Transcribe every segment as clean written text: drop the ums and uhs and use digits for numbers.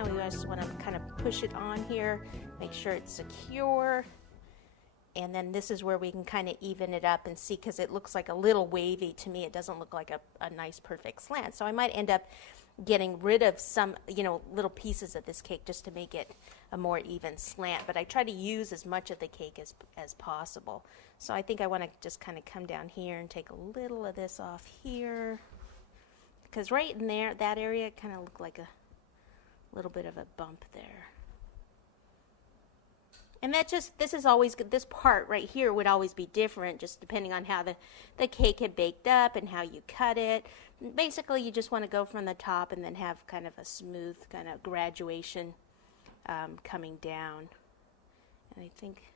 now we just want to kind of push it on here, make sure it's secure. And then this is where we can kind of even it up and see, because it looks like a little wavy to me. It doesn't look like a nice perfect slant. So I might end up getting rid of some, little pieces of this cake just to make it a more even slant. But I try to use as much of the cake as possible. So I think I want to just kind of come down here and take a little of this off here, because right in there, that area kind of looked like a little bit of a bump there. And this is always good. This part right here would always be different, just depending on how the cake had baked up and how you cut it. Basically, you just want to go from the top and then have kind of a smooth kind of graduation coming down. And I think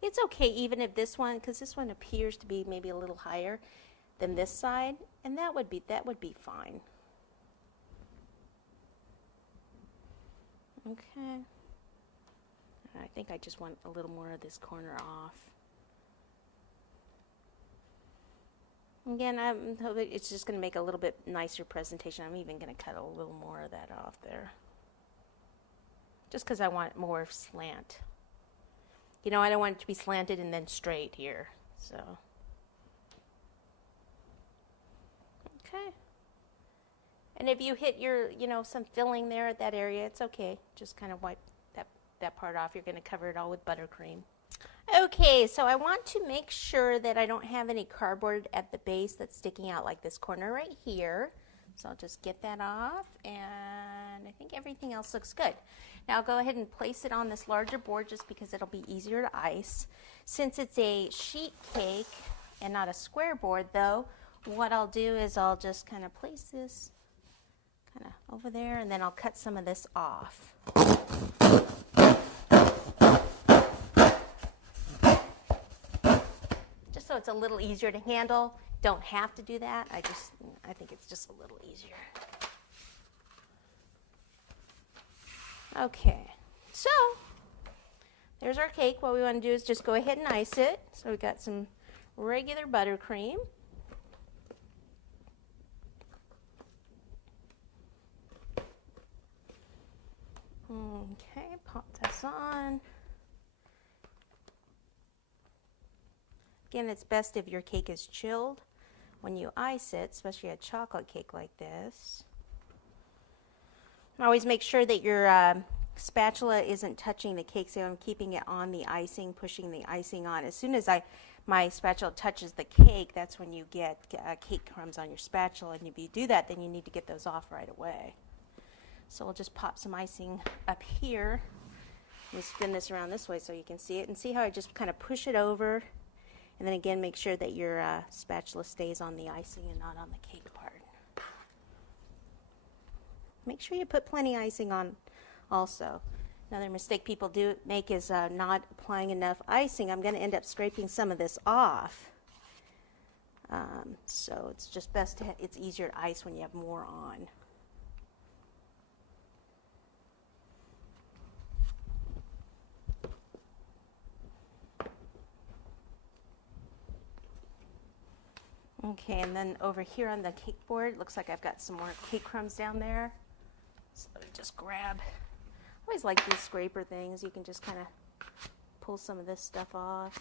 it's okay even if this one, because this one appears to be maybe a little higher than this side, and that would be fine. Okay. I think I just want a little more of this corner off. Again, it's just going to make a little bit nicer presentation. I'm even going to cut a little more of that off there, just because I want more slant. I don't want it to be slanted and then straight here. So, okay. And if you hit your, some filling there at that area, it's okay. Just kind of wipe that part off. You're going to cover it all with buttercream. Okay, so I want to make sure that I don't have any cardboard at the base that's sticking out, like this corner right here. So I'll just get that off, and I think everything else looks good. Now I'll go ahead and place it on this larger board just because it'll be easier to ice. Since it's a sheet cake and not a square board though, what I'll do is I'll just kind of place this kind of over there, and then I'll cut some of this off. Just so it's a little easier to handle. Don't have to do that. I think it's just a little easier. Okay, so there's our cake. What we want to do is just go ahead and ice it. So we got some regular buttercream. Okay, pop this on. Again, it's best if your cake is chilled when you ice it, especially a chocolate cake like this. Always make sure that your spatula isn't touching the cake, so I'm keeping it on the icing, pushing the icing on. As soon as my spatula touches the cake, that's when you get cake crumbs on your spatula, and if you do that, then you need to get those off right away. So we'll just pop some icing up here. Let me spin this around this way so you can see it, and see how I just kind of push it over. And then again, make sure that your spatula stays on the icing and not on the cake part. Make sure you put plenty icing on also. Another mistake people make is not applying enough icing. I'm going to end up scraping some of this off. So it's just best it's easier to ice when you have more on. Okay, and then over here on the cake board, it looks like I've got some more cake crumbs down there. So let me just grab. I always like these scraper things. You can just kind of pull some of this stuff off.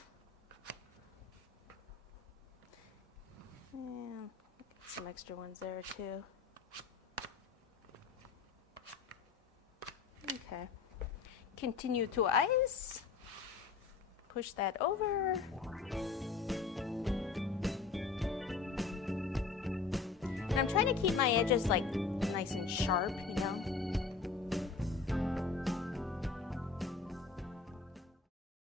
And some extra ones there too. Okay. Continue to ice. Push that over. And I'm trying to keep my edges like nice and sharp,